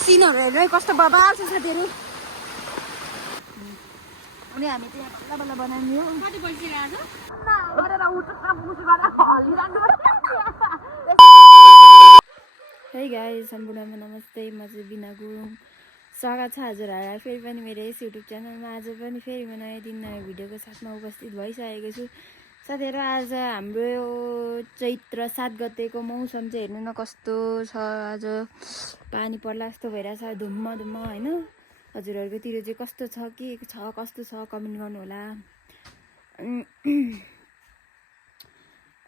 सिनहरु हेर्नु कस्तो बबाल छ साथीहरु अनि हामी चाहिँ यहाँ बल्ल बल्ल बनाउने हो कति बजिसक्यो आज गरेर उठ्न पुगेर हलिराख्नु हे गाइस सम्पूर्णमा नमस्ते म चाहिँ बिना गुरुङ स्वागत छ हजुरहरुलाई फेरि पनि मेरो यस युट्युब च्यानलमा आज पनि फेरि म नयाँ दिन नयाँ भिडियोको साथमा उपस्थित भइसकेको छु साथीहरु आज हाम्रो चैत्र 7 गतेको मौसम चाहिँ हेर्नु न कस्तो छ आज पानी पर्ला जस्तो भइराछ धुम्म धुम्म हैन हजुरहरुको तिर चाहिँ कस्तो छ के छ कस्तो छ कमेन्ट गर्नु होला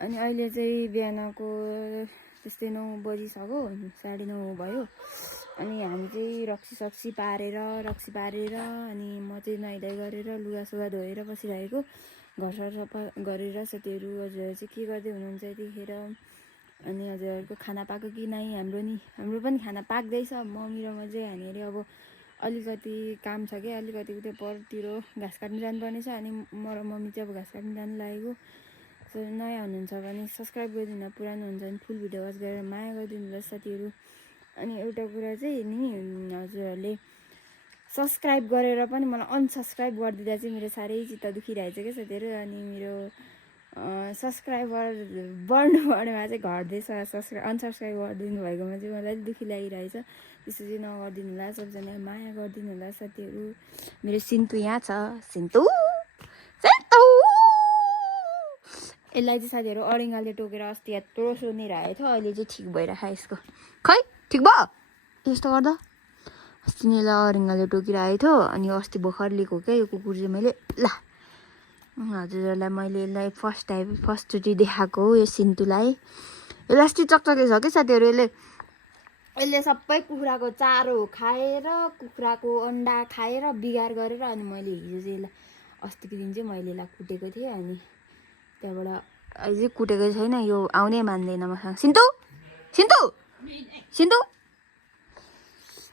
अनि अहिले चाहिँ बिहानको त्यस्तै 9 बजिसक्यो 9:30 भयो अनि हामी चाहिँ रक्सी पारेर अनि म चाहिँ नुहाइधुवाइ गरेर लुगासुगा धोएर बसिरहेको घर सफा गरेर साथीहरु हजुरहरु चाहिँ के गर्दै हुनुहुन्छ यतिखेर अनि हजुरहरुको खाना पाको कि नै हाम्रो पनि खाना पाक्दैछ मम्मी र म चाहिँ हामीहरु अब अलिकति काम छ के अलिकति उतै परतिर घाँस काट्न जानुपर्ने छ अनि म र मम्मी चाहिँ अब घाँस काट्न जानु लागेको नयाँ हुनुहुन्छ भने सब्स्क्राइब गरिदिनु पुरानो हुन्छ भने फुल भिडियो वाच गरेर माया गरिदिनु होला साथीहरु अनि एउटा कुरा चाहिँ नि हजुरहरुले सब्स्क्राइब गरेर पनि मलाई अनसब्स्क्राइब गरिदिँदा चाहिँ मेरो साह्रै चित्त दुखिरहेछ के साथीहरु अनि मेरो सब्स्क्राइबर बढ्नु भनेमा चाहिँ घट्दैछ अनसब्स्क्राइब गरिदिनु भएकोमा चाहिँ मलाई दुखी लागिरहेछ त्यसो चाहिँ नगरिदिनु होला सबजना माया गरिदिनु होला साथीहरु मेरो सिन्तु यहाँ छ सिन्तु यसलाई चाहिँ साथीहरु अरिङ्गालले टोकेर अस्ति यत्रो सोनी राखेको थियो अहिले चाहिँ ठिक भइराछ यसको खै ठिक भयो यस्तो गर्दा अस्ति नेला अरिङ्गाले टोकिरहेको थियो अनि अस्ति भर्खर लिएको क्या यो कुकुर चाहिँ मैले ल हजुरहरुलाई मैले यसलाई फर्स्टचोटि देखाएको हो यो सिन्तुलाई यसलाई अस्ति चकचके छ कि साथीहरु यसले सबै कुखुराको चारो खाएर कुखुराको अन्डा खाएर बिगार गरेर अनि मैले हिजो चाहिँ यसलाई अस्तिको दिन चाहिँ मैले यसलाई कुटेको थिएँ अनि त्यहाँबाट अझै कुटेको छैन यो आउनै मान्दैन मसँग सिन्तु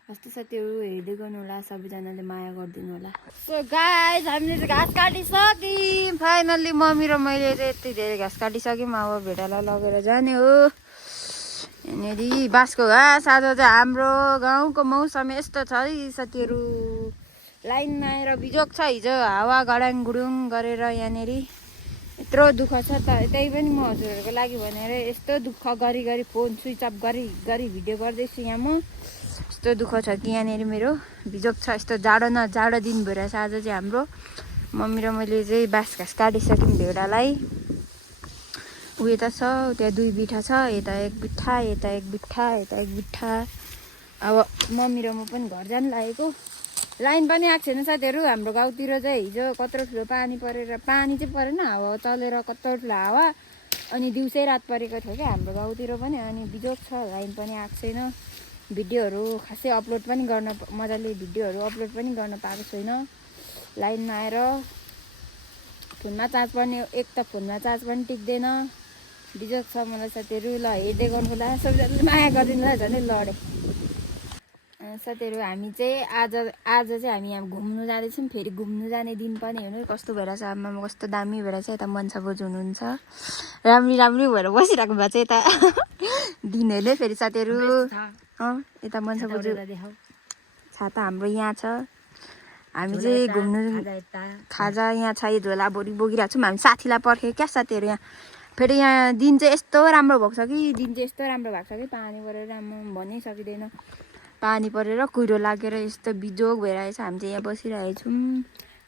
अस्ति साथीहरु हेर्दै गर्नु होला सबैजनाले माया गरिदिनु होला सो गाइस हामीले चाहिँ घाँस काटिसक्यौं फाइनल्ली मम्मी र मैले चाहिँ यति धेरै घाँस काटिसक्यौं अब भेडालाई लगेर जाने हो यहाँनेरि बाँसको घाँस आज चाहिँ हाम्रो गाउँको मौसम यस्तो छ है साथीहरु लाइनमा आएर बिजोग छ हिजो हावा गडाङ गुडुङ गरेर यहाँनेरि यत्रो दुःख छ त्यही पनि म हजुरहरुको लागि भनेर यस्तो दुःख गरी फोन स्विच अफ गरी भिडियो गर्दैछु यहाँ म यस्तो दुःख छ कि यहाँनेरि मेरो बिजोग छ यस्तो जाडो दिन भइरहेछ आज चाहिँ हाम्रो मम्मी र मैले चाहिँ बाँस घाँस काटिसक्यौँ भेडालाई उयो त छ त्यहाँ 2 बिठा छ यता 1 बिठा यता 1 बिठा अब मम्मी र म पनि घर जानु लागेको लाइन पनि आएको छैन साथीहरु हाम्रो गाउँतिर चाहिँ हिजो कत्रो ठुलो पानी चाहिँ परेन हावा चलेर कत्रो ठुलो हावा अनि दिउँसै रात परेको थियो क्या हाम्रो गाउँतिर पनि अनि बिजोग छ लाइन पनि आएको छैन भिडियोहरु खासै अपलोड पनि गर्न मजाले भिडियोहरु अपलोड पनि गर्न पाएको छैन लाइनमा आएर फोनमा चार्ज पर्ने एक त फोनमा चार्ज पनि टिक्दैन बिजोग छ मलाई साथीहरु ल हेर्दै गर्नु होला सबैजनाले माया गरिदिनु होला झनै लडे साथीहरु हामी चाहिँ आज चाहिँ हामी यहाँ घुम्नु जाँदैछौँ फेरि घुम्नु जाने दिन पनि हेर्नु कस्तो भइरहेछ आमामा कस्तो दामी भइरहेछ यता मनसा बोजू हुनुहुन्छ राम्री भएर बसिरहेको भए चाहिँ यता दिनहरूले फेरि साथीहरु यता मनसा बोजू छाता हाम्रो यहाँ छ हामी चाहिँ घुम्नु खाजा यहाँ छ यो झोला बोरी बोकिरहेको छौँ हामी साथीलाई पर्खेँ क्या साथीहरु यहाँ फेरि यहाँ दिन चाहिँ यस्तो राम्रो भएको छ कि पानी परेर म भन्नै सकिँदैन पानी परेर कुहिरो लागेर यस्तो बिजोग भइरहेछ हामी चाहिँ यहाँ बसिरहेको छौँ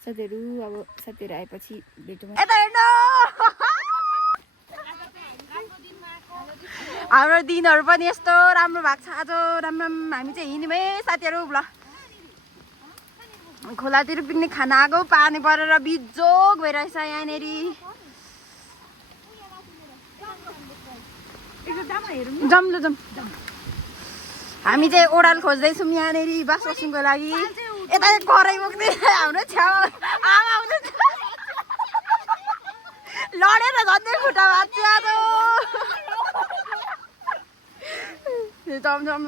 साथीहरु अब साथीहरु आएपछि भेटौँ हाम्रो दिनहरु पनि यस्तो राम्रो भएको छ आज राम्रो हामी चाहिँ हिँड्यौँ है साथीहरु ल खोलातिर पिकनिक खान आएको पानी परेर बिजोग भइरहेछ यहाँनेरि जाम हामी चाहिँ ओडाल खोज्दैछौँ यहाँनेरि बास बस्नुको लागि यता कराई बोक्दै हाम्रो छेउ आमा हुनुहुन्छ लडेर झन्डै खुट्टा भाँच्यो जम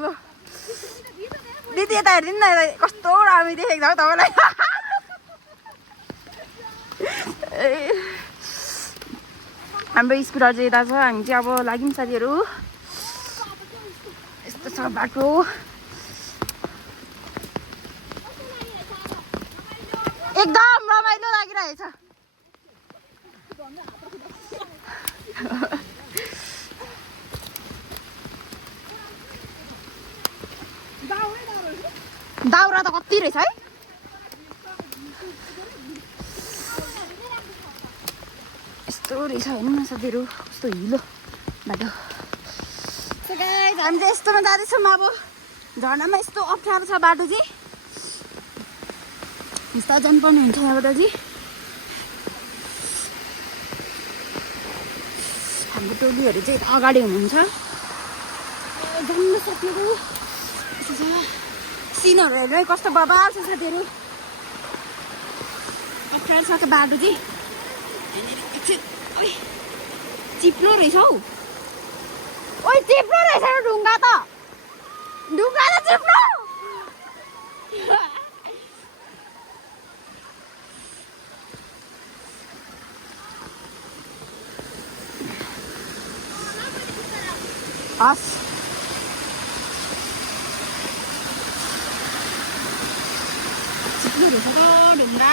दिदी यता हेरिदिनु न कस्तो राम्रो देखेको छ तपाईँलाई हाम्रो स्कुटर चाहिँ यता छ हामी चाहिँ अब लाग्यौँ साथीहरु यस्तो छ बाटो एकदम रमाइलो लागिरहेछ। दाउरा त कति रहेछ है। यस्तो रहेछ हेर्नु न साथीहरू, कस्तो हिलो बाटो। गाइस हामी चाहिँ यस्तोमा जाँदैछौँ। अब झर्नामा यस्तो अप्ठ्यारो छ बाटो चाहिँ, यस्तो जानुपर्ने हुन्छ यहाँबाट चाहिँ। हाम्रो टोलीहरू चाहिँ अगाडि हुनुहुन्छ। जान्न सक्नेको सिनहरू हेर्नु है कस्तो बबाल छ साथीहरू। अप्ठ्यारो छ त्यो बाटो चाहिँ। चिप्लो रहेछ हौ। ओइ चिप्लो रहेछ ढुङ्गा त, ढुङ्गा त चिप्लो। हस् चिप्लो रहेछ त ढुङ्गा।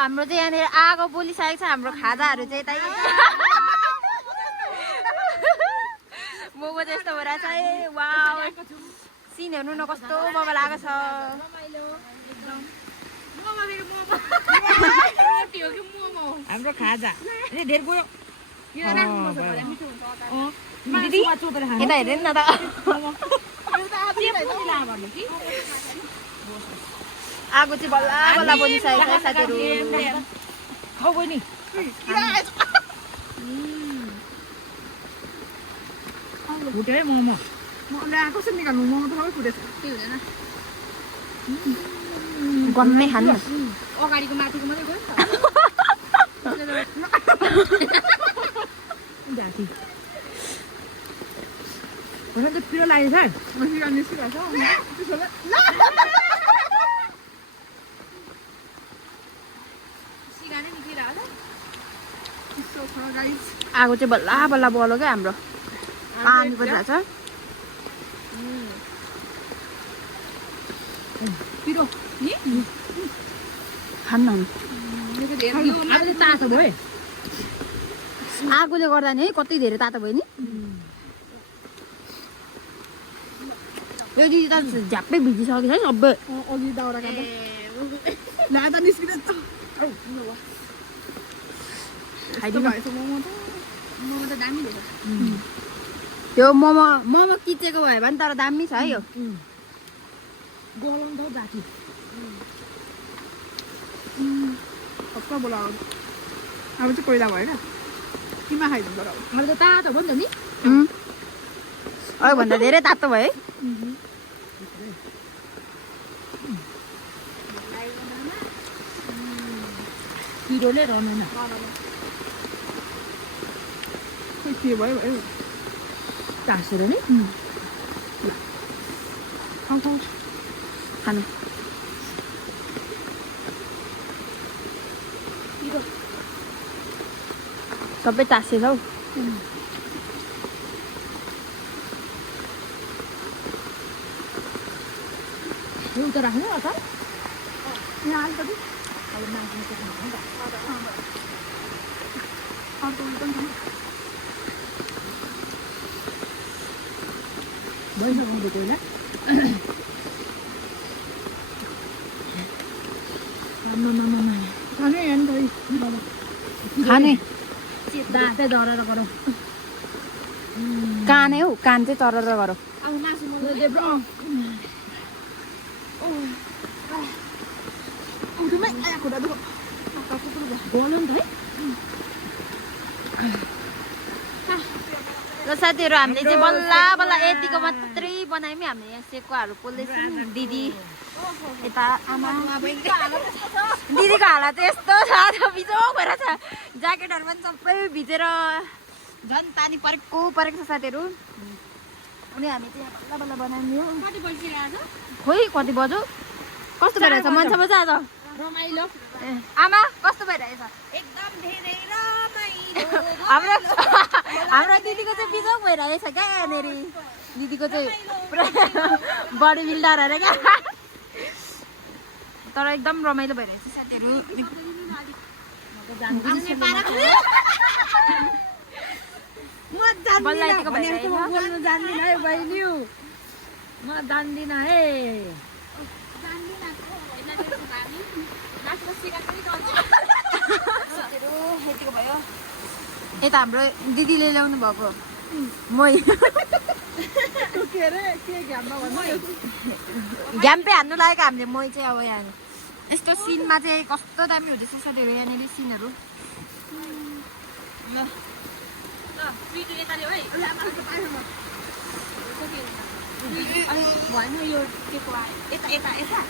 हाम्रो चाहिँ यहाँनिर आगो बोलिसकेको छ। हाम्रो खाजाहरू चाहिँ यतै मोमो जस्तो भइरहेछ है। वाउ सिन हेर्नु न कस्तो बबल आएको छ। हाम्रो खाजा धेर गयो यता हेर्नु न त। आगो चाहिँ बल्ल बल्ल बोलिसकेको छ साथीहरू। खाऊ गयो नि फुट्यो है मोमो। कसरी निकाल्नु? मोमो त सबै फुटेछ। के हुँदैन गन्नै खानु। अगाडिको माथिको मात्रै गयो जाति भन त पिरो लागेछ। निस्किरहेछ आगो चाहिँ बल्ल बल्ल बल्यो क्या हाम्रो। पानी परिरहेछ पिरो खान्न। अहिले तातो भयो। आगोले गर्दा नि है कति धेरै तातो भयो नि। यो दिदी त झ्याप्पै भिजिसकेको छ है सबै। अघि दाउरा काट्दा ला त निस्किँदैन त। खाइदिनु भएछ मोमो त दामी रहेछ। त्यो मोमो मोमो किचेको भयो भने तर दामी छ है यो। गलाउनु त जाति पक्का बोलाऊ। अब चाहिँ पहिला भयो क्या किमा खाइदिनु पर्यो। अब त तातो भयो नि त नि। अरूभन्दा धेरै तातो भयो है। पिरोले रहनु खोइ के भयो भयो टाँसेर नि खानु सबै टाँसेछ हौ। एउटा राख्नु अचार यहाँ अलिकति अब मान्छे अर्को पनि छ। भइसक्नु पहिला खाने हेर्नु खाने दाँतै डराएर गरौँ। कान हौ कान चाहिँ तरर गरौँ। अब मासु खुट्टा दुख बोल्नु नि त है। र साथीहरू हामीले चाहिँ बल्ल बल्ल यतिको मात्रै बनायौँ। हामीले यहाँ सेकुवाहरू पोल्दैछौँ। दिदी यता आमा दिदीको हालत चाहिँ यस्तो छ बिजोग भएर छ। ज्याकेटहरू पनि सबै भिजेर झन् पानी परेको छ साथीहरू। अनि हामी चाहिँ यहाँ बल्ल बल्ल बनायौँ। खोइ कति बज्यो कस्तो भइरहेछ मान्छे मजा आज रमाइलो आमा कस्तो भइरहेछ एकदम धेरै रमाइलो हाम्रो हाम्रो दिदीको चाहिँ बिजोग भइरहेछ क्या यहाँनिर दिदीको चाहिँ पुरा बडी बिल्डर अरे क्या तर एकदम रमाइलो भइरहेछ साथीहरू बोल्नु जान्दिनँ है बहिनी म जान्दिनँ है भयो यता हाम्रो दिदीले ल्याउनु भएको मै के अरे के घाममा भन्नु घ्याम्पे हान्नु लागेको हामीले मै चाहिँ अब यहाँ यस्तो सिनमा चाहिँ कस्तो दामी हुँदैछ साथीहरू यहाँनिर सिनहरू भएन यो के को यता यता यता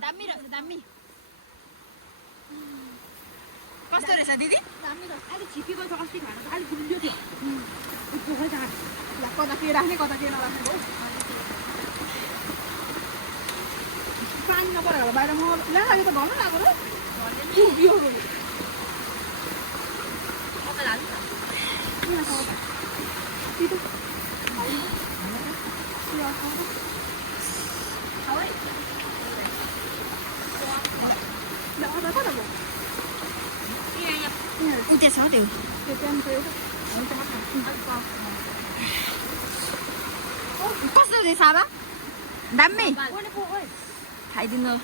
दामी रहेछ दामी कस्तो रहेछ दिदी दामी रहेछ अलिक छिपीको छ अस्ति खाएर अलिक गुलियो थियो कता के राख्ने कता के नराख्ने हो पानी नपरेर होला बाहिर म ल्या यो त भन्नु लाग्यो र यो उते छ त्यो कस्तो रहेछ आमा दामी खाइदिनु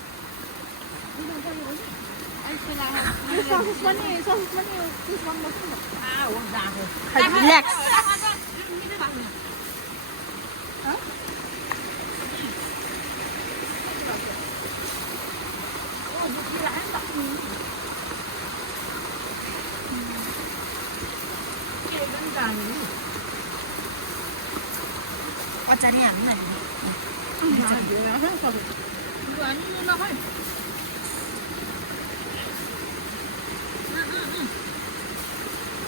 रिल्याक्स अचारी हाल्नु न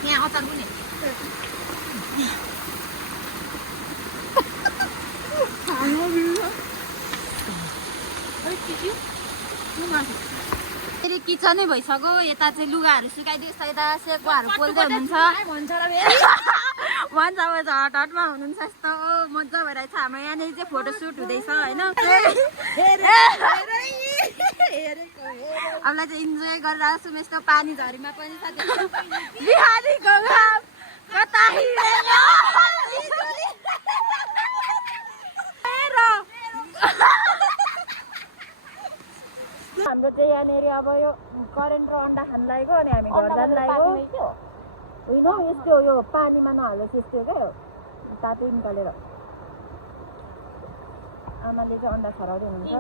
यहाँ अचार पनि फेरि किचनै भइसक्यो यता चाहिँ लुगाहरू सुकाइदिएछ यता सेकुवाहरू पोल्दै हुनुहुन्छ भन्छ हट हटमा हुनुहुन्छ यस्तो मजा भइरहेछ हाम्रो यहाँनिर चाहिँ फोटोसुट हुँदैछ होइन हामीलाई चाहिँ इन्जोय गरेर आउँछौँ यस्तो पानी झरीमा पनि साथीहरू बिहारीको घाम कता हाम्रो चाहिँ यहाँनिर अब यो करेन्ट र अन्डा खान लागेको अनि हामी घर जान लागेको होइन यस्तो यो पानीमा नहालेपछि यस्तो क्या तातो निकालेर आमाले चाहिँ अन्डा छराउँदै हुनुहुन्छ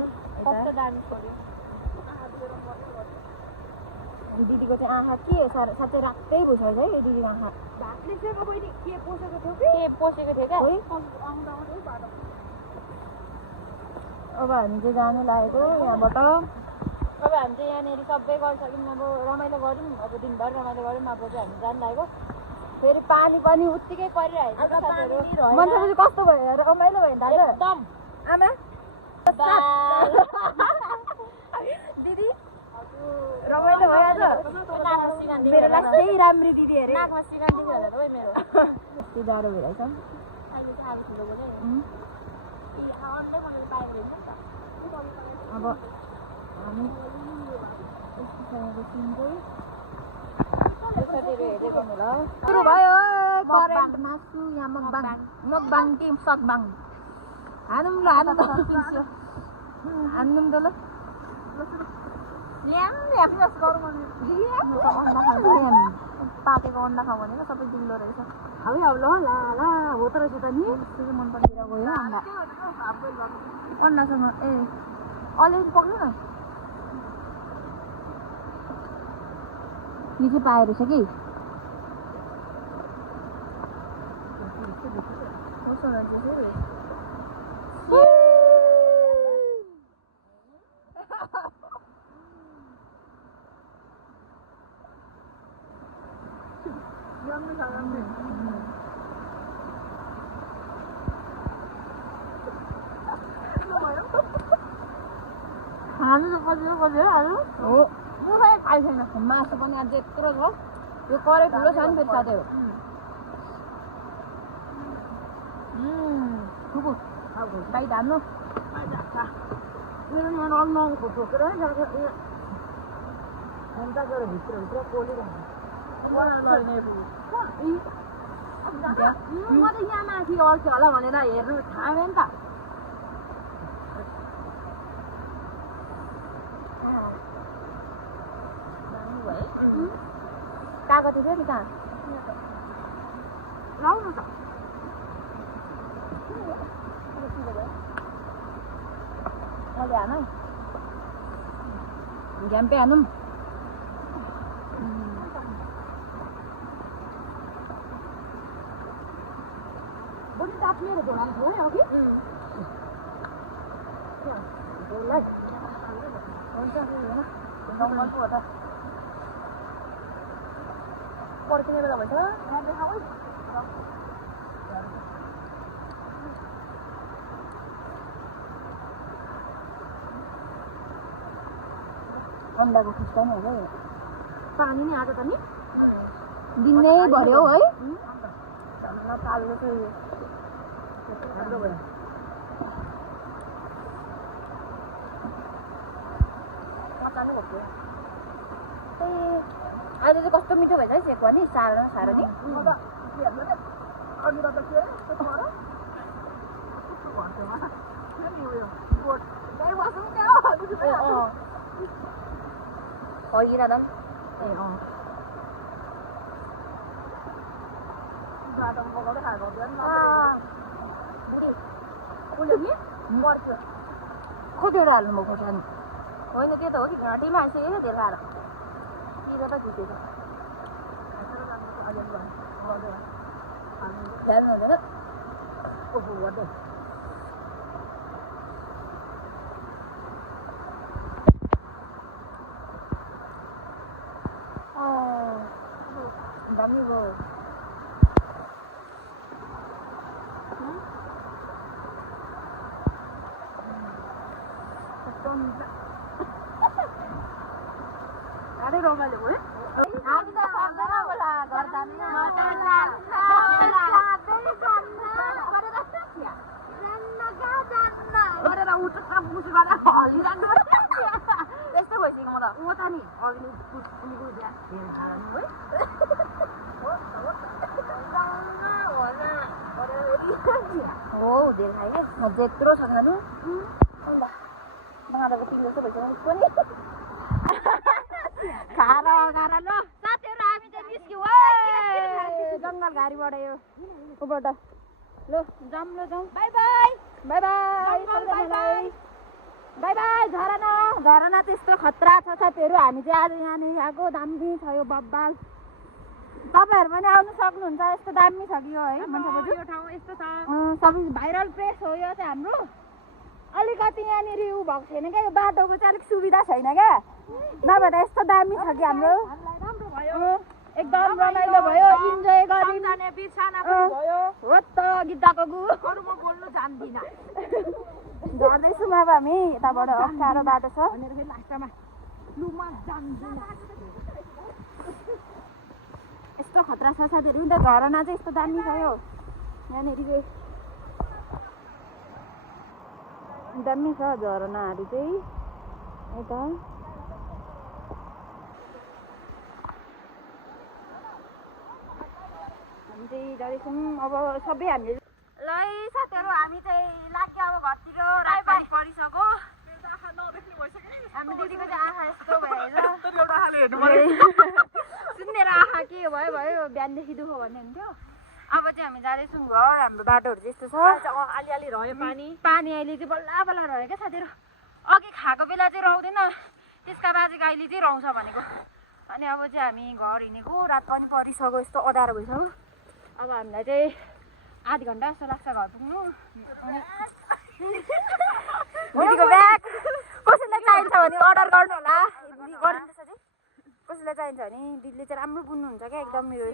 दिदीको चाहिँ आँखा के हो साँच्चै रातै भइसक्यो है यो दिदीको आँखा भातले चाहिँ बहिनी के पोसेको थियो के पसेको थियो क्या अब हामी चाहिँ जानु लागेको यहाँबाट अब हामी चाहिँ यहाँनिर सबै गरिसक्यौँ अब रमाइलो गऱ्यौँ अब दिनभर रमाइलो गऱ्यौँ अब चाहिँ हामी जानु लागेको फेरि पानी पनि उत्तिकै परिरहेको छ साथीहरू मान्छे कस्तो भयो रमाइलो भयो दाजु एकदम आमा दिदी रमाइलो भयो मेरो लास्टै राम्री दिदी अरे त्यो जाडो भइरहेछ अब हामी हेर्दै गर्नु ल सुरु भयो करेन्ट मासु यहाँ मकबाङ टिम सकबाङ हानौँ ल हानौँ त ल पाकेको अन्डा खाउँ भनेको सबै दिल्लो रहेछ हाउ ल ला ला हो त रहेछ त नि त्यो मन परेर गयो अन्डा अन्डासँग ए अलिअलि पक्नु न यो चाहिँ पाएर रहेछ कि खानु त कति हाल्नु हो खाइ छैन मासु पनि अझ यत्रो छ यो कराई ठुलो छ नि फेरि साथीहरू बाइट हाल्नु मेरो यहाँ अलमाको ठोकेर भित्र पोलिरहेको म त यहाँ माथि अल्छ होला भनेर हेर्नु थाहा नि त कागज थियो नि कहाँ लाउनु त मैले हानु झ्याम्पे हानौँ बढी ताप्लिएर झोलाले थियो है अघि हुन्छ हो त पर्खिने बेला भन्छ अन्डाको खुस्टा नि होला पानी नि आएको त नि दिनै भर्यो है नपाल्नु चाहिँ अहिले चाहिँ कस्तो मिठो भएछ है सेक पनि साह्रो नि Dalam khodera हाल्नु भएको छ नि होइन त्यो त हो कि घाँटी मान्छे होइन त्यो खाएर पिरो त खिचेछ ध्यान हुँदैन ओहो गर्दै दामी भयो अरे रमाइलो भयो हामी त सक्दैन होला घर जाने गरेर उठ्छ मुसु गरेर हलिरहनु त्यस्तो भइसक्यो म त उ त नि अघि हो धेरै खायो कि त्यत्रो छ खानु बाँधाको तिन जस्तो भइसक्यो पनि खारा खारा ल साथीहरु हामी चाहिँ निस्क्यौ है जंगल घारीबाट यो उबाट ल जाम bye bye bye bye bye bye bye झरना झरना त्यस्तो खतरा छ साथीहरु हामी चाहिँ आज यहाँ आएको दामी छ यो बब्बाल तपाईहरु पनि आउन सक्नुहुन्छ यस्तो दामी छ कि यो है मान्छेको यो ठाउँ यस्तो छ सबै भाइरल प्लेस हो यो चाहिँ हाम्रो अलिकति यहाँनिर उ भएको छैन क्या यो बाटोको चाहिँ अलिक सुविधा छैन क्या नभए त यस्तो दामी छ कि हाम्रो एकदम रमाइलो भयो इन्जोय गर्यौं जाने बिछाना पनि भयो हो त गिद्दाको गु अरु म बोल्नु जान्दिन झर्दैछु म अब हामी यताबाट अप्ठ्यारो बाटो छ भनेर फेरि लास्टमा लुमा जान्दिन यस्तो खतरा छ साथीहरु नि त झरना चाहिँ यस्तो दामी छ यो यहाँनिर दामी छ झरनाहरु चाहिँ यता हामी चाहिँ जाँदैछौँ अब सबै हामीले ल साथीहरु हामी चाहिँ लाग्यो अब घरतिर रातपानी परिसक्यो हामी दिदीको चाहिँ आँखा यस्तो भएर सुन्नेर आँखा के भयो भयो बिहानदेखि दुखो भन्ने हुन्थ्यो अब चाहिँ हामी जाँदैछौँ घर हाम्रो बाटोहरू चाहिँ यस्तो छ अलिअलि रह्यो पानी अहिले चाहिँ बल्ल बल्ल रह्यो क्या साथीहरु अघि खाएको बेला चाहिँ रहँदैन त्यसका बाजेको अहिले चाहिँ रहन्छ भनेको अनि अब चाहिँ हामी घर हिँडेको रात पनि परिसक्यो यस्तो अँध्यारो भइसक्यो अब हामीलाई चाहिँ आधी घन्टा जस्तो लाग्छ घर पुग्नु दिदीको ब्याग कसैलाई चाहिन्छ भने अर्डर गर्नु होला गरिन्छ साथी कसैलाई चाहिन्छ भने दिदीले चाहिँ राम्रो बुन्नुहुन्छ क्या एकदम यो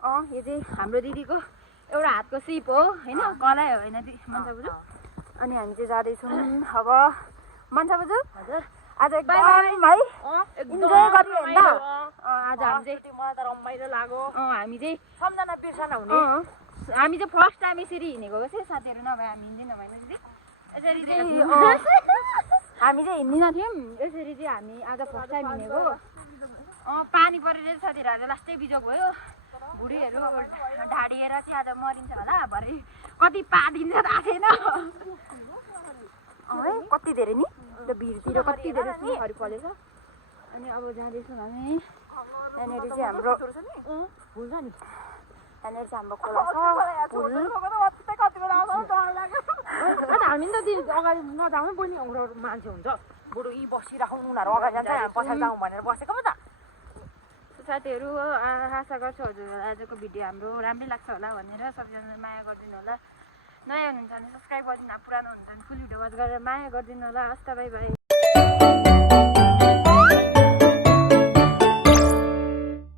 यो चाहिँ हाम्रो दिदीको एउटा हातको सिप हो होइन, कलै होइन मन्सा बुजू। अनि हामी चाहिँ जाँदैछौँ अब मन्सा बुजू। हजुर आज एकदम है इन्जोय गऱ्यो होइन त। आज हामी चाहिँ मलाई त रमाइलो लाग्यो हामी चाहिँ सम्झना बिर्सना हुने हामी चाहिँ फर्स्ट टाइम यसरी हिँडेको के साथीहरू, नभए हामी हिँड्दैनौँ होइन दिदी। यसरी चाहिँ हामी चाहिँ हिँड्दिनँ थियौँ, यसरी चाहिँ हामी आज फर्स्ट टाइम हिँडेको। पानी परेर साथीहरू आज लास्टै बिजोग भयो। बुढीहरू ढाडिएर चाहिँ आज मरिन्छ होला, भरे कति पादिन्छ थाहा छैन है, कति धेरै नि त्यो भिरतिर कति धेरै सुनखरी फलेछ। अनि अब जाँदैछौँ हामी। यहाँनिर चाहिँ हाम्रो भुल्छ नि यहाँनिर चाहिँ हाम्रो खोला छ, पुल। हामी त अगाडि नजाउँ पनि मान्छे हुन्छ बुढो यी बसिराखौँ उनीहरू अगाडि जान्छ हामी पछाडि जाउँ भनेर बसेको पो त। साथीहरू आशा गर्छु हजुरहरूलाई आजको भिडियो हाम्रो राम्रै लाग्छ होला भनेर, सबैजनाले माया गरिदिनु होला। नयाँ हुनुहुन्छ भने सब्सक्राइब गरिदिनु, पुरानो हुनुहुन्छ भने फुल भिडियो वाच गरेर माया गरिदिनु होला। हस् त, बाई बाई।